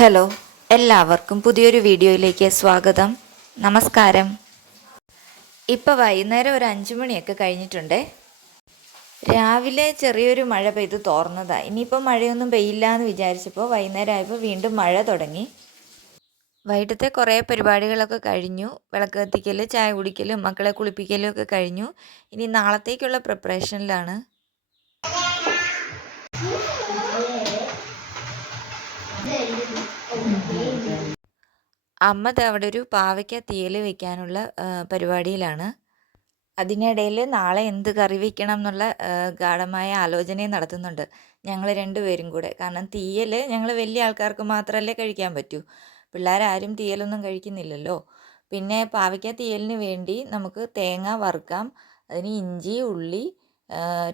Hello എല്ലാവർക്കും പുതിയൊരു വീഡിയോയിലേക്ക് സ്വാഗതം. നമസ്കാരം. ഇപ്പോൾ വൈകുന്നേരം ഒരു അഞ്ച് മണിയൊക്കെ കഴിഞ്ഞിട്ടുണ്ട്. രാവിലെ ചെറിയൊരു മഴ പെയ്ത് തോർന്നതാണ് ഇനിയിപ്പോൾ മഴയൊന്നും പെയ്യില്ല എന്ന് വിചാരിച്ചപ്പോൾ വൈകുന്നേരം ആയപ്പോൾ വീണ്ടും മഴ തുടങ്ങി. വൈകിട്ടത്തെ കുറേ പരിപാടികളൊക്കെ കഴിഞ്ഞു. വിളക്ക് കത്തിക്കൽ ചായ കുടിക്കലും മക്കളെ കുളിപ്പിക്കലും ഒക്കെ കഴിഞ്ഞു. ഇനി നാളത്തേക്കുള്ള പ്രിപ്പറേഷനിലാണ് അമ്മ അവിടെ ഒരു പാവയ്ക്ക തീയൽ വെക്കാനുള്ള പരിപാടിയിലാണ്. അതിനിടയിൽ നാളെ എന്ത് കറി വെക്കണം എന്നുള്ള ഗാഠമായ ആലോചനയും നടത്തുന്നുണ്ട്. ഞങ്ങൾ രണ്ടുപേരും കൂടെ. കാരണം തീയൽ ഞങ്ങൾ വലിയ ആൾക്കാർക്ക് മാത്രമല്ലേ കഴിക്കാൻ പറ്റൂ. പിള്ളേരാരും തീയലൊന്നും കഴിക്കുന്നില്ലല്ലോ. പിന്നെ പാവയ്ക്ക തീയലിന് വേണ്ടി നമുക്ക് തേങ്ങ വറുക്കാം. അതിന് ഇഞ്ചി ഉള്ളി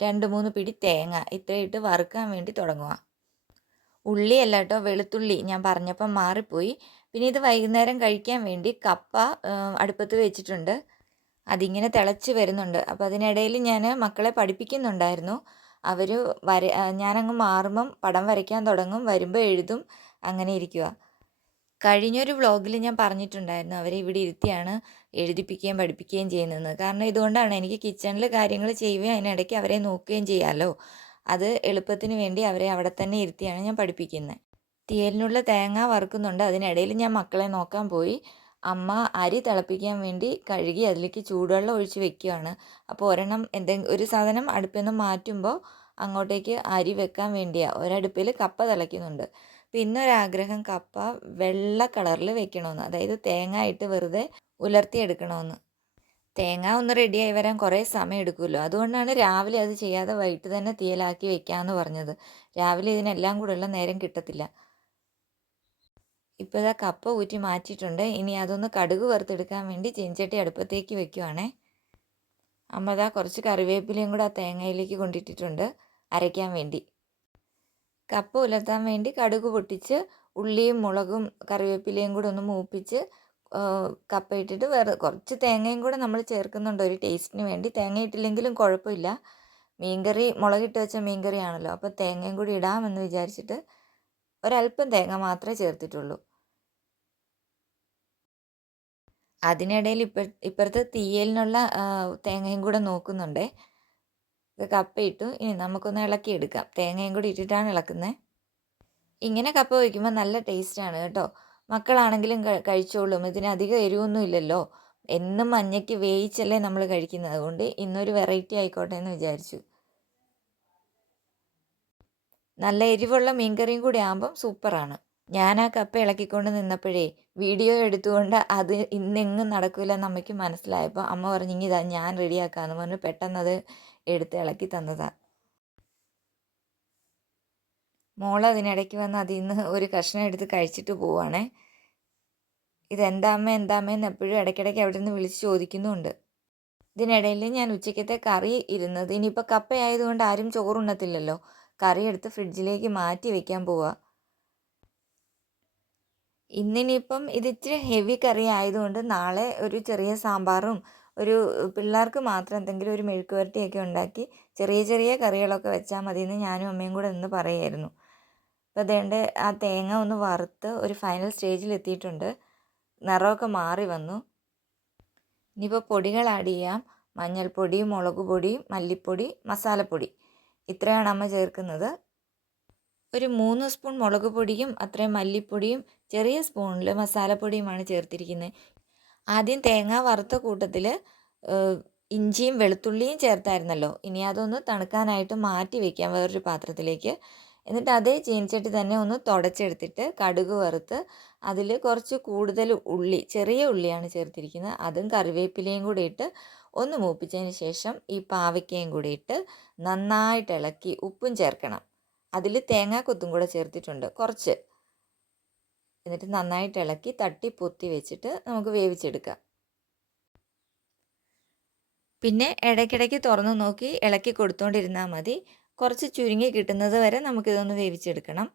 രണ്ട് മൂന്ന് പിടി തേങ്ങ ഇത്രയിട്ട് വറുക്കാൻ വേണ്ടി തുടങ്ങുക ഉള്ളിയല്ല കേട്ടോ വെളുത്തുള്ളി. ഞാൻ പറഞ്ഞപ്പം മാറിപ്പോയി. പിന്നെ ഇത് വൈകുന്നേരം കഴിക്കാൻ വേണ്ടി കപ്പ അടുപ്പത്ത് വെച്ചിട്ടുണ്ട്. അതിങ്ങനെ തിളച്ച് വരുന്നുണ്ട്. അപ്പോൾ അതിനിടയിൽ ഞാൻ മക്കളെ പഠിപ്പിക്കുന്നുണ്ടായിരുന്നു. അവർ വര ഞാനങ്ങ് മാറുമ്പം പടം വരയ്ക്കാൻ തുടങ്ങും. വരുമ്പോൾ എഴുതും. അങ്ങനെ ഇരിക്കുക കഴിഞ്ഞൊരു വ്ളോഗിൽ ഞാൻ പറഞ്ഞിട്ടുണ്ടായിരുന്നു. അവരെ ഇവിടെ ഇരുത്തിയാണ് എഴുതിപ്പിക്കുകയും പഠിപ്പിക്കുകയും ചെയ്യുന്നത്. കാരണം ഇതുകൊണ്ടാണ് എനിക്ക് കിച്ചണിൽ കാര്യങ്ങൾ ചെയ്യുകയും അതിനിടയ്ക്ക് അവരെ നോക്കുകയും ചെയ്യാമല്ലോ അത് എളുപ്പത്തിന് വേണ്ടി അവരെ അവിടെ തന്നെ ഇരുത്തിയാണ് ഞാൻ പഠിപ്പിക്കുന്നത് തീയലിനുള്ള തേങ്ങ വറുക്കുന്നുണ്ട്. അതിനിടയിൽ ഞാൻ മക്കളെ നോക്കാൻ പോയി. അമ്മ അരി തിളപ്പിക്കാൻ വേണ്ടി കഴുകി അതിലേക്ക് ചൂടുവെള്ളം ഒഴിച്ച് വെക്കുകയാണ് അപ്പോൾ ഒരെണ്ണം എന്തെങ്കിലും ഒരു സാധനം അടുപ്പിൽ നിന്ന് മാറ്റുമ്പോൾ അങ്ങോട്ടേക്ക് അരി വെക്കാൻ വേണ്ടിയാണ് ഒരടുപ്പിൽ കപ്പ തിളയ്ക്കുന്നുണ്ട്. പിന്നെ ഒരാഗ്രഹം കപ്പ വെള്ള കളറിൽ വെക്കണമെന്ന്. അതായത് തേങ്ങ ഇട്ട് വെറുതെ ഉലർത്തിയെടുക്കണമെന്ന്. തേങ്ങ ഒന്ന് റെഡിയായി വരാൻ കുറേ സമയം എടുക്കുമല്ലോ. അതുകൊണ്ടാണ് രാവിലെ അത് ചെയ്യാതെ വൈകിട്ട് തന്നെ തീയലാക്കി വെക്കാമെന്ന് പറഞ്ഞത്. രാവിലെ ഇതിനെല്ലാം കൂടെയുള്ള നേരം കിട്ടത്തില്ല. ഇപ്പോൾ ഇതാ കപ്പ ഊറ്റി മാറ്റിയിട്ടുണ്ട്. ഇനി അതൊന്ന് കടുക് വറുത്തെടുക്കാൻ വേണ്ടി ചെഞ്ചട്ടി അടുപ്പത്തേക്ക് വെക്കുവാണേ. അമ്മ ഇതാ കുറച്ച് കറിവേപ്പിലയും കൂടെ ആ തേങ്ങയിലേക്ക് കൊണ്ടിട്ടിട്ടുണ്ട് അരയ്ക്കാൻ വേണ്ടി. കപ്പ ഉലർത്താൻ വേണ്ടി കടുക് പൊട്ടിച്ച് ഉള്ളിയും മുളകും കറിവേപ്പിലയും കൂടെ ഒന്ന് മൂപ്പിച്ച് കപ്പ ഇട്ടിട്ട് വേറെ കുറച്ച് തേങ്ങയും കൂടെ നമ്മൾ ചേർക്കുന്നുണ്ട് ഒരു ടേസ്റ്റിന് വേണ്ടി. തേങ്ങ ഇട്ടില്ലെങ്കിലും കുഴപ്പമില്ല. മീൻകറി മുളകിട്ട് വെച്ച മീൻകറിയാണല്ലോ. അപ്പോൾ തേങ്ങയും കൂടി ഇടാമെന്ന് വിചാരിച്ചിട്ട് ഒരല്പം തേങ്ങ മാത്രമേ ചേർത്തിട്ടുള്ളൂ. അതിനിടയിൽ ഇപ്പ ഇപ്പുറത്ത് തീയലിനുള്ള തേങ്ങയും കൂടെ നോക്കുന്നുണ്ടേ. കപ്പ ഇട്ടു ഇനി നമുക്കൊന്ന് ഇളക്കി എടുക്കാം തേങ്ങയും കൂടി ഇട്ടിട്ടാണ് ഇളക്കുന്നത്. ഇങ്ങനെ കപ്പ വയ്ക്കുമ്പോൾ നല്ല ടേസ്റ്റാണ് കേട്ടോ. മക്കളാണെങ്കിലും കഴിച്ചോളും. ഇതിന് അധികം എരിവൊന്നും ഇല്ലല്ലോ. എന്നും മഞ്ഞയ്ക്ക് വേവിച്ചല്ലേ നമ്മൾ കഴിക്കുന്നത്. അതുകൊണ്ട് ഇന്നൊരു വെറൈറ്റി ആയിക്കോട്ടെ എന്ന് വിചാരിച്ചു. നല്ല എരിവുള്ള മീൻകറിയും കൂടി ആകുമ്പം സൂപ്പറാണ്. ഞാൻ ആ കപ്പ ഇളക്കിക്കൊണ്ട് നിന്നപ്പോഴേ വീഡിയോ എടുത്തുകൊണ്ട് അത് ഇന്നെങ്ങും നടക്കില്ല എന്ന് അമ്മയ്ക്ക് മനസ്സിലായപ്പോൾ അമ്മ പറഞ്ഞു ഇനി ഇതാ ഞാൻ റെഡിയാക്കാമെന്ന് പറഞ്ഞു. പെട്ടെന്ന് അത് എടുത്ത് ഇളക്കി തന്നതാ. മോൾ അതിനിടയ്ക്ക് വന്ന് അതിൽ നിന്ന് ഒരു കഷ്ണം എടുത്ത് കഴിച്ചിട്ട് പോവാണേ ഇതെന്താമ്മ എന്താമ്മ എന്ന് എപ്പോഴും ഇടയ്ക്കിടയ്ക്ക് അവിടെ നിന്ന് വിളിച്ച് ചോദിക്കുന്നുണ്ട്. ഇതിനിടയിൽ ഞാൻ ഉച്ചയ്ക്കത്തെ കറി ഇരുന്നത് ഇനിയിപ്പോൾ കപ്പയായതുകൊണ്ട് ആരും ചോറുണ്ണത്തില്ലല്ലോ. കറി എടുത്ത് ഫ്രിഡ്ജിലേക്ക് മാറ്റി വെക്കാൻ പോവാ. ഇന്നിനിയിപ്പം ഇത് ഇച്ചിരി ഹെവി കറി ആയതുകൊണ്ട് നാളെ ഒരു ചെറിയ സാമ്പാറും ഒരു പിള്ളേർക്ക് മാത്രം എന്തെങ്കിലും ഒരു മെഴുക്ക് വരട്ടിയൊക്കെ ഉണ്ടാക്കി ചെറിയ ചെറിയ കറികളൊക്കെ വെച്ചാൽ മതി എന്ന് ഞാനും അമ്മയും കൂടെ നിന്ന് പറയായിരുന്നു. അപ്പോൾ അതുകൊണ്ട് ആ തേങ്ങ ഒന്ന് വറുത്ത് ഒരു ഫൈനൽ സ്റ്റേജിൽ എത്തിയിട്ടുണ്ട്. നിറമൊക്കെ മാറി വന്നു. ഇനിയിപ്പോൾ പൊടികൾ ആഡ് ചെയ്യാം. മഞ്ഞൾപ്പൊടി മുളക് പൊടി മല്ലിപ്പൊടി മസാലപ്പൊടി. ഇത്രയാണ് അമ്മ ചേർക്കുന്നത്. ഒരു മൂന്ന് സ്പൂൺ മുളക് പൊടിയും അത്രയും മല്ലിപ്പൊടിയും ചെറിയ സ്പൂണിൽ മസാലപ്പൊടിയുമാണ് ചേർത്തിരിക്കുന്നത് ആദ്യം തേങ്ങ വറുത്ത കൂട്ടത്തിൽ ഇഞ്ചിയും വെളുത്തുള്ളിയും ചേർത്തായിരുന്നല്ലോ. ഇനി അതൊന്ന് തണുക്കാനായിട്ട് മാറ്റി വെക്കാം വേറൊരു പാത്രത്തിലേക്ക്. എന്നിട്ട് അതേ ചീനച്ചട്ടി തന്നെ ഒന്ന് തുടച്ചെടുത്തിട്ട് കടുക് വറുത്ത് അതിൽ കുറച്ച് കൂടുതൽ ഉള്ളി ചെറിയ ഉള്ളിയാണ് ചേർത്തിരിക്കുന്നത് അതും കറിവേപ്പിലയും കൂടി ഇട്ട് ഒന്ന് മൂപ്പിച്ചതിന് ശേഷം ഈ പാവയ്ക്കയും കൂടി ഇട്ട് നന്നായിട്ട് ഇളക്കി ഉപ്പും ചേർക്കണം. അതിൽ തേങ്ങാക്കൊത്തും കൂടെ ചേർത്തിട്ടുണ്ട് കുറച്ച്. എന്നിട്ട് നന്നായിട്ട് ഇളക്കി തട്ടി പൊത്തി വെച്ചിട്ട് നമുക്ക് വേവിച്ചെടുക്കാം. പിന്നെ ഇടയ്ക്കിടയ്ക്ക് തുറന്നു നോക്കി ഇളക്കി കൊടുത്തുകൊണ്ടിരുന്നാൽ മതി. കുറച്ച് ചുരുങ്ങി കിട്ടുന്നത് വരെ നമുക്കിതൊന്ന് വേവിച്ചെടുക്കണം.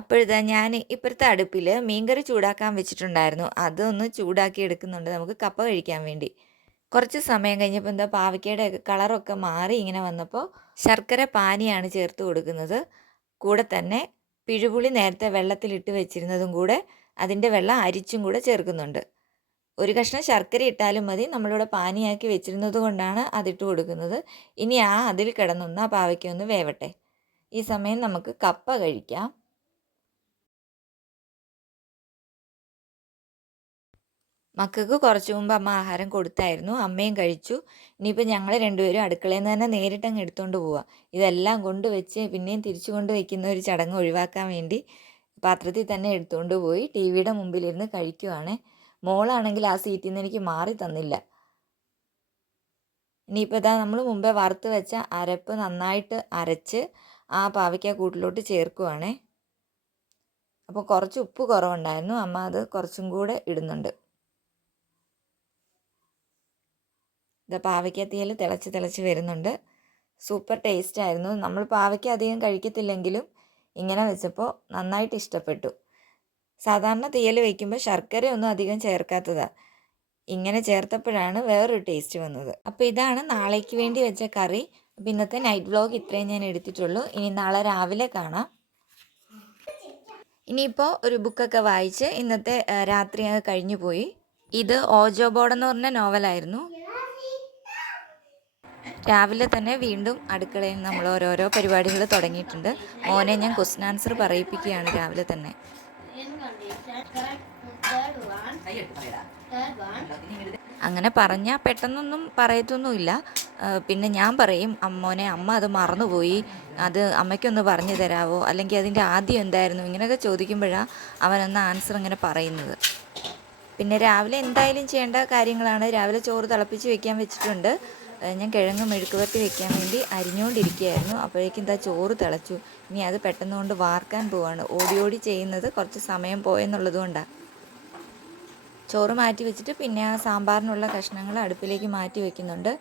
അപ്പോഴിതാ ഞാൻ ഇപ്പുറത്തെ അടുപ്പിൽ മീൻകറി ചൂടാക്കാൻ വെച്ചിട്ടുണ്ടായിരുന്നു. അതൊന്ന് ചൂടാക്കി എടുക്കുന്നുണ്ട് നമുക്ക് കപ്പ കഴിക്കാൻ വേണ്ടി. കുറച്ച് സമയം കഴിഞ്ഞപ്പോൾ എന്താ പാവയ്ക്കയുടെ കളറൊക്കെ മാറി ഇങ്ങനെ വന്നപ്പോൾ ശർക്കര പാനിയാണ് ചേർത്ത് കൊടുക്കുന്നത്. കൂടെ തന്നെ പിഴുപുളി നേരത്തെ വെള്ളത്തിലിട്ട് വെച്ചിരുന്നതും കൂടെ അതിന്റെ വെള്ളം അരിച്ചും കൂടെ ചേർക്കുന്നുണ്ട്. ഒരു കഷ്ണം ശർക്കര ഇട്ടാലും മതി. നമ്മളിവിടെ പാനിയാക്കി വെച്ചിരുന്നത് കൊണ്ടാണ് അതിട്ട് കൊടുക്കുന്നത്. ഇനി ആ അതിൽ കിടന്നൊന്ന് ആ പാവയ്ക്ക ഒന്ന് വേവട്ടെ. ഈ സമയം നമുക്ക് കപ്പ കഴിക്കാം. മക്കൾക്ക് കുറച്ച് മുമ്പ് അമ്മ ആഹാരം കൊടുത്തായിരുന്നു. അമ്മയും കഴിച്ചു. ഇനിയിപ്പോൾ ഞങ്ങൾ രണ്ടുപേരും അടുക്കളയിൽ നിന്ന് തന്നെ നേരിട്ട് അങ്ങ് എടുത്തുകൊണ്ട് പോവാം. ഇതെല്ലാം കൊണ്ട് വെച്ച് പിന്നെയും തിരിച്ചു കൊണ്ട് വയ്ക്കുന്ന ഒരു ചടങ്ങ് ഒഴിവാക്കാൻ വേണ്ടി പാത്രത്തിൽ തന്നെ എടുത്തുകൊണ്ട് പോയി. ടി വിയുടെ മുമ്പിലിരുന്ന് കഴിക്കുവാണ്. മോളാണെങ്കിൽ ആ സീറ്റിൽ നിന്ന് എനിക്ക് മാറി തന്നില്ല. ഇനിയിപ്പോൾ ഇതാ നമ്മൾ മുമ്പേ വറുത്ത് വെച്ച അരപ്പ് നന്നായിട്ട് അരച്ച് ആ പാവയ്ക്ക കൂട്ടിലോട്ട് ചേർക്കുവാണേ. അപ്പോൾ കുറച്ച് ഉപ്പ് കുറവുണ്ടായിരുന്നു. അമ്മ അത് കുറച്ചും കൂടെ ഇടുന്നുണ്ട്. ഇത് പാവയ്ക്ക തീയൽ തിളച്ച് തിളച്ച് വരുന്നുണ്ട്. സൂപ്പർ ടേസ്റ്റ് ആയിരുന്നു. നമ്മൾ പാവയ്ക്ക അധികം കഴിക്കത്തില്ലെങ്കിലും ഇങ്ങനെ വെച്ചപ്പോൾ നന്നായിട്ട് ഇഷ്ടപ്പെട്ടു. സാധാരണ തീയൽ വയ്ക്കുമ്പോൾ ശർക്കരയൊന്നും അധികം ചേർക്കാത്തതാണ് ഇങ്ങനെ ചേർത്തപ്പോഴാണ് വേറൊരു ടേസ്റ്റ് വന്നത്. അപ്പോൾ ഇതാണ് നാളേക്ക് വേണ്ടി വെച്ച കറി. അപ്പോൾ ഇന്നത്തെ നൈറ്റ് വ്ലോഗ് ഇത്രയും ഞാൻ എടുത്തിട്ടുള്ളൂ. ഇനി നാളെ രാവിലെ കാണാം. ഇനിയിപ്പോൾ ഒരു ബുക്കൊക്കെ വായിച്ച് ഇന്നത്തെ രാത്രി കഴിഞ്ഞു പോയി ഇത് ഓജോ ബോർഡ് എന്ന് പറഞ്ഞ നോവലായിരുന്നു രാവിലെ തന്നെ വീണ്ടും അടുക്കളയിൽ നമ്മൾ ഓരോരോ പരിപാടികൾ തുടങ്ങിയിട്ടുണ്ട്. മോനെ ഞാൻ ക്വസ്റ്റൻ ആൻസർ പറയിപ്പിക്കുകയാണ് രാവിലെ തന്നെ. അങ്ങനെ പറഞ്ഞാൽ പെട്ടെന്നൊന്നും പറയത്തൊന്നുമില്ല. പിന്നെ ഞാൻ പറയും അമ്മോനെ അമ്മ അത് മറന്നുപോയി. അത് അമ്മയ്ക്കൊന്ന് പറഞ്ഞു തരാവോ? അല്ലെങ്കിൽ അതിന്റെ ആദ്യം എന്തായിരുന്നു? ഇങ്ങനെയൊക്കെ ചോദിക്കുമ്പോഴാണ് അവനൊന്ന് ആൻസർ ഇങ്ങനെ പറയുന്നത്. പിന്നെ രാവിലെ എന്തായാലും ചെയ്യേണ്ട കാര്യങ്ങളാണ്. രാവിലെ ചോറ് തിളപ്പിച്ച് വെക്കാൻ വെച്ചിട്ടുണ്ട്. ഞാൻ കിഴങ്ങ് മെഴുക്കുവരട്ടി വെക്കാൻ വേണ്ടി അരിഞ്ഞുകൊണ്ടിരിക്കുകയായിരുന്നു അപ്പോഴേക്കും എന്താ ചോറ് തിളച്ചു. ഇനി അത് പെട്ടെന്ന് കൊണ്ട് വാർക്കാൻ പോവാണ്. ഓടി ഓടി ചെയ്യുന്നത് കുറച്ച് സമയം പോയെന്നുള്ളത് കൊണ്ടാണ് ചോറ് മാറ്റി വെച്ചിട്ട് പിന്നെ ആ സാമ്പാറിനുള്ള കഷ്ണങ്ങൾ അടുപ്പിലേക്ക് മാറ്റി വെക്കുന്നുണ്ട്.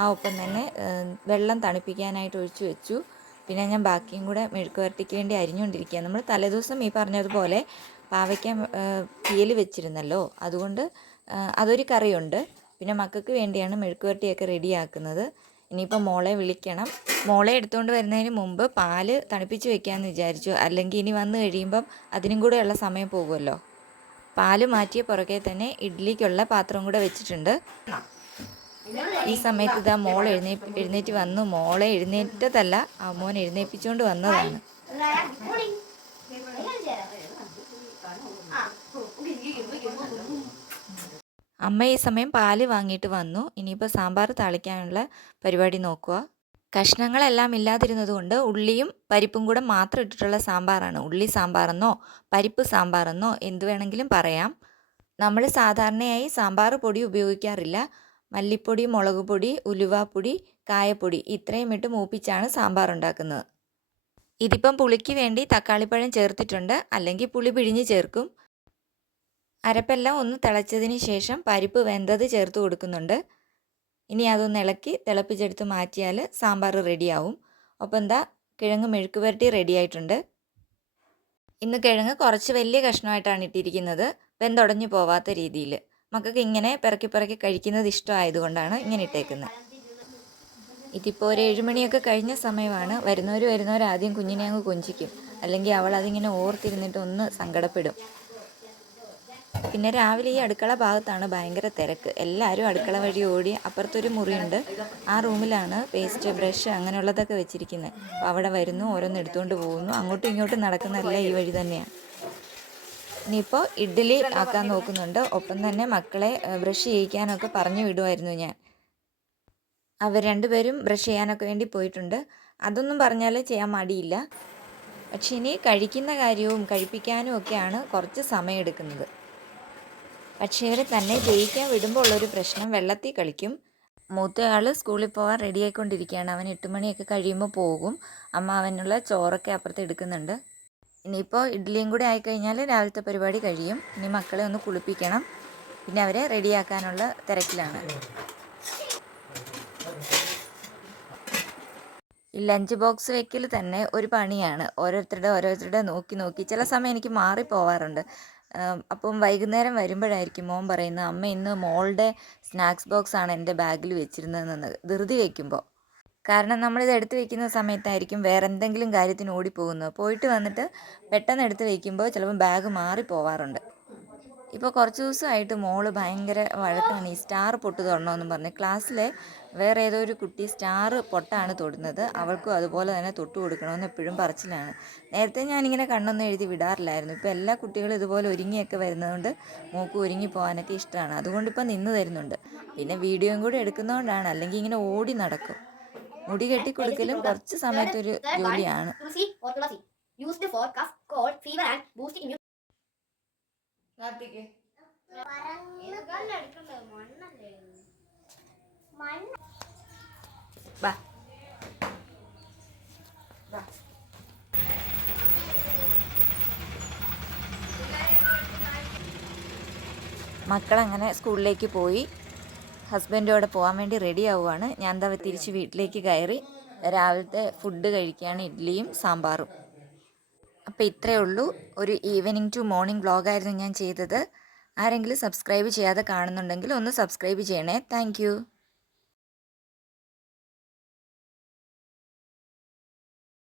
ആ ഒപ്പം തന്നെ വെള്ളം തണുപ്പിക്കാനായിട്ട് ഒഴിച്ചു വെച്ചു. പിന്നെ ഞാൻ ബാക്കിയും കൂടെ മെഴുക്ക് വരട്ടിക്ക് വേണ്ടി അരിഞ്ഞുകൊണ്ടിരിക്കുക നമ്മൾ തലേദിവസം ഈ പറഞ്ഞതുപോലെ പാവയ്ക്ക തീയൽ വെച്ചിരുന്നല്ലോ. അതുകൊണ്ട് അതൊരു കറിയുണ്ട്. പിന്നെ മക്കൾക്ക് വേണ്ടിയാണ് മെഴുക്ക് വരട്ടിയൊക്കെ റെഡിയാക്കുന്നത്. ഇനിയിപ്പോൾ മോളെ വിളിക്കണം. മോളെ എടുത്തുകൊണ്ട് വരുന്നതിന് മുമ്പ് പാൽ തണുപ്പിച്ച് വെക്കാമെന്ന് വിചാരിച്ചു. അല്ലെങ്കിൽ ഇനി വന്നു കഴിയുമ്പം അതിനും കൂടെയുള്ള സമയം പോകുമല്ലോ. പാൽ മാറ്റിയ പുറകെ തന്നെ ഇഡ്ഡലിക്കുള്ള പാത്രം കൂടെ വെച്ചിട്ടുണ്ട്. ഈ സമയത്ത് ഇതാ മോൾ എഴുന്നേ എഴുന്നേറ്റ് വന്നു. മോളെ എഴുന്നേറ്റതല്ല ആ മോൻ എഴുന്നേൽപ്പിച്ചുകൊണ്ട് വന്നതാണ്. അമ്മ ഈ സമയം പാൽ വാങ്ങിയിട്ട് വന്നു. ഇനിയിപ്പോൾ സാമ്പാർ താളിക്കാനുള്ള പരിപാടി നോക്കുക. കഷ്ണങ്ങളെല്ലാം ഇല്ലാതിരുന്നത് കൊണ്ട് ഉള്ളിയും പരിപ്പും കൂടെ മാത്രം ഇട്ടിട്ടുള്ള സാമ്പാറാണ്. ഉള്ളി സാമ്പാറെന്നോ പരിപ്പ് സാമ്പാറെന്നോ എന്ത് വേണമെങ്കിലും പറയാം. നമ്മൾ സാധാരണയായി സാമ്പാർ പൊടി ഉപയോഗിക്കാറില്ല. മല്ലിപ്പൊടി മുളക് പൊടി ഉലുവാപ്പൊടി കായപ്പൊടി ഇത്രയും ഇട്ട് മൂപ്പിച്ചാണ് സാമ്പാർ ഉണ്ടാക്കുന്നത്. ഇതിപ്പം പുളിക്ക് വേണ്ടി തക്കാളിപ്പഴം ചേർത്തിട്ടുണ്ട്. അല്ലെങ്കിൽ പുളി പിഴിഞ്ഞ് ചേർക്കും. അരപ്പെല്ലാം ഒന്ന് തിളച്ചതിന് ശേഷം പരിപ്പ് വെന്തത് ചേർത്ത് കൊടുക്കുന്നുണ്ട്. ഇനി അതൊന്ന് ഇളക്കി തിളപ്പിച്ചെടുത്ത് മാറ്റിയാൽ സാമ്പാർ റെഡിയാവും. ഒപ്പം എന്താ കിഴങ്ങ് മെഴുക്ക് പുരട്ടി റെഡി ആയിട്ടുണ്ട്. ഇന്ന് കിഴങ്ങ് കുറച്ച് വലിയ കഷ്ണമായിട്ടാണ് ഇട്ടിരിക്കുന്നത്. വെന്തുടഞ്ഞു പോവാത്ത രീതിയിൽ. മക്കൾക്ക് ഇങ്ങനെ പിറക്കി പിറക്കി കഴിക്കുന്നത് ഇഷ്ടമായതുകൊണ്ടാണ് ഇങ്ങനെ ഇട്ടേക്കുന്നത്. ഇതിപ്പോൾ ഒരു ഏഴുമണിയൊക്കെ കഴിഞ്ഞ സമയമാണ്. വരുന്നവർ വരുന്നവർ ആദ്യം കുഞ്ഞിനെ അങ്ങ് കൊഞ്ചിക്കും. അല്ലെങ്കിൽ അവൾ അതിങ്ങനെ ഓർത്തിരുന്നിട്ട് ഒന്ന് സങ്കടപ്പെടും. പിന്നെ രാവിലെ ഈ അടുക്കള ഭാഗത്താണ് ഭയങ്കര തിരക്ക്. എല്ലാവരും അടുക്കള വഴി ഓടി അപ്പുറത്തൊരു മുറിയുണ്ട്. ആ റൂമിലാണ് പേസ്റ്റ് ബ്രഷ് അങ്ങനെയുള്ളതൊക്കെ വെച്ചിരിക്കുന്നത് അപ്പോൾ അവിടെ വരുന്നു ഓരോന്ന് എടുത്തുകൊണ്ട് പോകുന്നു. അങ്ങോട്ടും ഇങ്ങോട്ടും നടക്കുന്നതെല്ലാം ഈ വഴി തന്നെയാണ് ഇനിയിപ്പോൾ ഇഡ്ഡലി ആക്കാൻ നോക്കുന്നുണ്ട്. ഒപ്പം തന്നെ മക്കളെ ബ്രഷ് ചെയ്യിക്കാനൊക്കെ പറഞ്ഞു വിടുമായിരുന്നു ഞാൻ. അവർ രണ്ടുപേരും ബ്രഷ് ചെയ്യാനൊക്കെ വേണ്ടി പോയിട്ടുണ്ട്. അതൊന്നും പറഞ്ഞാൽ ചെയ്യാൻ മടിയില്ല. പക്ഷെ ഇനി കഴിക്കുന്ന കാര്യവും കഴിപ്പിക്കാനും ഒക്കെയാണ് കുറച്ച് സമയം എടുക്കുന്നത്. പക്ഷേ ഇവരെ തന്നെ ജയിക്കാൻ വിടുമ്പോൾ ഉള്ളൊരു പ്രശ്നം വെള്ളത്തിൽ കളിക്കും. മൂത്തയാൾ സ്കൂളിൽ പോകാൻ റെഡി ആയിക്കൊണ്ടിരിക്കുകയാണ്. അവൻ എട്ട് മണിയൊക്കെ കഴിയുമ്പോൾ പോകും. അമ്മ അവനുള്ള ചോറൊക്കെ അപ്പുറത്ത് എടുക്കുന്നുണ്ട്. ഇനിയിപ്പോൾ ഇഡ്ഡലിയും കൂടി ആയിക്കഴിഞ്ഞാൽ രാവിലത്തെ പരിപാടി കഴിയും. ഇനി മക്കളെ ഒന്ന് കുളിപ്പിക്കണം. പിന്നെ അവരെ റെഡിയാക്കാനുള്ള തിരക്കിലാണ്. ഈ ലഞ്ച് ബോക്സ് വെക്കൽ തന്നെ ഒരു പണിയാണ്. ഓരോരുത്തരുടെ ഓരോരുത്തരുടെ നോക്കി നോക്കി. ചില സമയം എനിക്ക് മാറിപ്പോവാറുണ്ട്. അപ്പം വൈകുന്നേരം വരുമ്പോഴായിരിക്കും മോൻ പറയുന്നത് അമ്മ ഇന്ന് മോളുടെ സ്നാക്സ് ബോക്സ് ആണ് എന്റെ ബാഗിൽ വെച്ചിരുന്നതെന്ന് ധൃതി വയ്ക്കുമ്പോൾ കാരണം നമ്മളിത് എടുത്ത് വെക്കുന്ന സമയത്തായിരിക്കും വേറെ എന്തെങ്കിലും കാര്യത്തിന് ഓടിപ്പോകുന്നത്. പോയിട്ട് വന്നിട്ട് പെട്ടെന്ന് എടുത്ത് വെക്കുമ്പോൾ ചിലപ്പോൾ ബാഗ് മാറി പോവാറുണ്ട്. ഇപ്പോൾ കുറച്ച് ദിവസമായിട്ട് മോൾ ഭയങ്കര വഴക്കാണ്. ഈ സ്റ്റാർ പൊട്ട് തൊടണമെന്നും പറഞ്ഞ്. ക്ലാസ്സിലെ വേറെ ഏതോ ഒരു കുട്ടി സ്റ്റാർ പൊട്ടാണ് തൊടുന്നത്. അവൾക്കും അതുപോലെ തന്നെ തൊട്ട് കൊടുക്കണമെന്ന് എപ്പോഴും പറച്ചിലാണ്. നേരത്തെ ഞാനിങ്ങനെ കണ്ണൊന്നും എഴുതി വിടാറില്ലായിരുന്നു. ഇപ്പോൾ എല്ലാ കുട്ടികളും ഇതുപോലെ ഒരുങ്ങിയൊക്കെ വരുന്നതുകൊണ്ട് മോക്ക് ഒരുങ്ങി പോകാനൊക്കെ ഇഷ്ടമാണ്. അതുകൊണ്ട് ഇപ്പോൾ നിന്ന് തരുന്നുണ്ട്. പിന്നെ വീഡിയോയും കൂടെ എടുക്കുന്നതുകൊണ്ടാണ് അല്ലെങ്കിൽ ഇങ്ങനെ ഓടി നടക്കും. മുടി കെട്ടി കൊടുക്കലും കുറച്ച് സമയത്തൊരു ജോലിയാണ്. ബാ. ബാ. മക്കളങ്ങനെ സ്കൂളിലേക്ക് പോയി. ഹസ്ബൻഡോടെ പോകാൻ വേണ്ടി റെഡി ആവുകയാണ് ഞാൻ എന്താ തിരിച്ച് വീട്ടിലേക്ക് കയറി. രാവിലത്തെ ഫുഡ് കഴിക്കുകയാണ് ഇഡ്ഡലിയും സാമ്പാറും. അപ്പോൾ ഇത്രയേ ഉള്ളൂ. ഒരു ഈവനിങ് ടു മോർണിംഗ് വ്ളോഗായിരുന്നു ഞാൻ ചെയ്തത്. ആരെങ്കിലും സബ്സ്ക്രൈബ് ചെയ്യാതെ കാണുന്നുണ്ടെങ്കിൽ ഒന്ന് സബ്സ്ക്രൈബ് ചെയ്യണേ. താങ്ക്